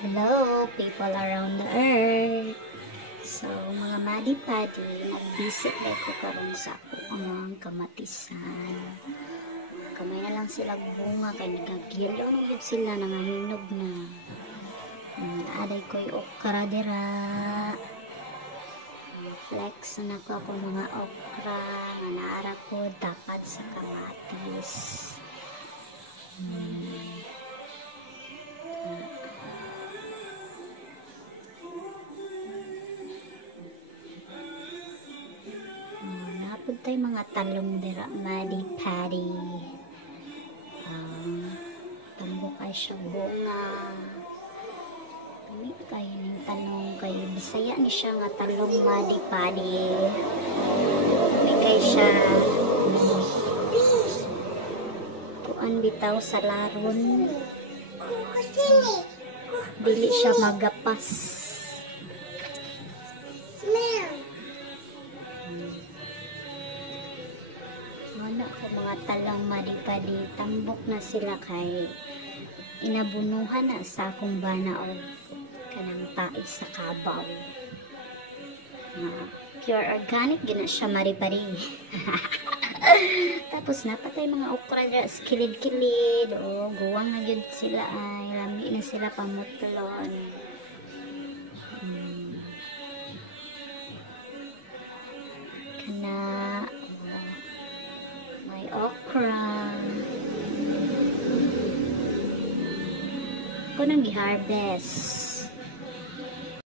Hello, people around the earth. So, mga madi-padi, nag-visit na ko karon sa akong kamatisan. Kamay na lang sila bunga, kaya nagagilo na ulit sila, nangahinog na. Aday ko'y okra dira. Flex na ko ako mga okra, nga naara ko dapat sa kamatis. Napod tayo mga talong dira, madi-padi. Tambok ay siya bunga. Kami kayo ng talong kay Bisaya ni siya nga talong madi-padi. Kami kayo siya kuan bitaw sa laron. Dili siya magapas. Wala ko mga talong madi-padi, tambok na sila kay inabunuhan na sa akong bana o kanang tais sa kabaw. Pure organic gina siya madi-padi. Tapos napatay mga okra dira sa kilid-kilid, o guwang na gyud sila, ay lami na sila pamutlon. Kana may okra. Ako nang gi-harvest.